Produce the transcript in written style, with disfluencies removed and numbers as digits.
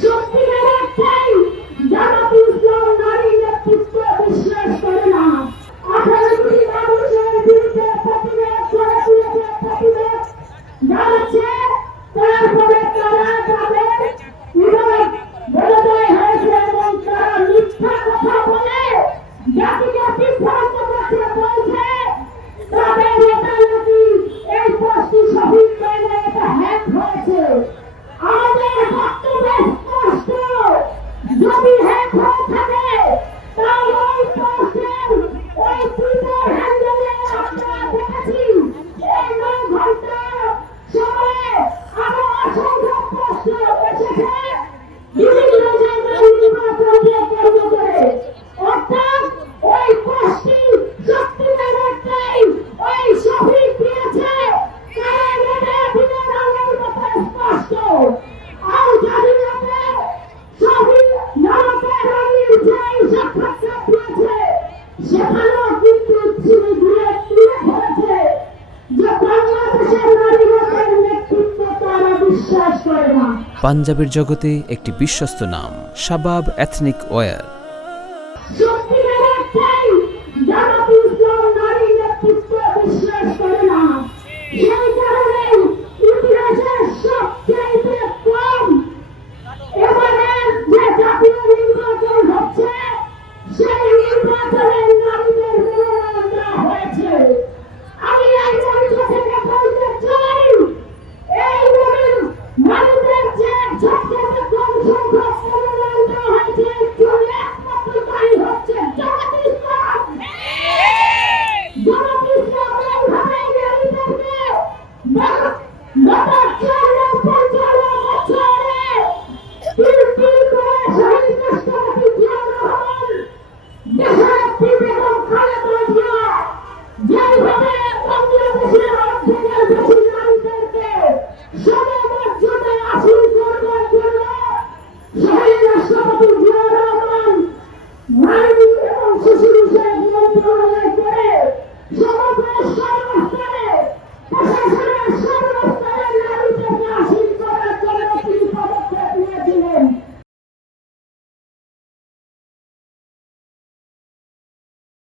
সত্যিকার একটাই, জামাত ইসলাম নারী নেতৃত্ব বিশ্বাস করে না। 18 কোটি মানুষের বিরুদ্ধে প্রতিবাদ করে তুলেছে, প্রতিবাদ জানাচ্ছে, তারপরে তারা তাদের বিরোধ বিরোধী হয়েছে এবং তারা মিথ্যা কথা বলে জাতিকে বিভ্রান্ত করতে বলছে। তাদের এটা নাকি এই পোস্টটি সঠিক নয়, এটা হ্যাক হয়েছে। আমাদের বক্তব্য স্পষ্ট, যদি হ্যাক হয়ে থাকে তাহলে ওই পোস্টের ওই টুইটার হ্যান্ডেলে আমরা দেখেছি এই 9 ঘন্টা সময়ে আরো অসংখ্য পোস্ট এসেছে বিভিন্ন জায়গায় নির্বাচনকে কেন্দ্র করে। অর্থাৎ ওই পোস্টটি সত্যিকার একটাই, ওই শফিক দিয়েছে তারা মেনে দিনের আলোর মতো স্পষ্ট। আর জাতিগতে শফিক নামকের রানীর যে সাক্ষাৎকার দিয়েছে সেখানেও কিন্তু তিনি তুলে ধরেছে যে বাংলাদেশের নারীদের নেতৃত্ব তারা বিশ্বাস করে না। পাঞ্জাবের জগতে একটি বিশ্বস্ত নাম শাবাব এথনিক ওয়্যার।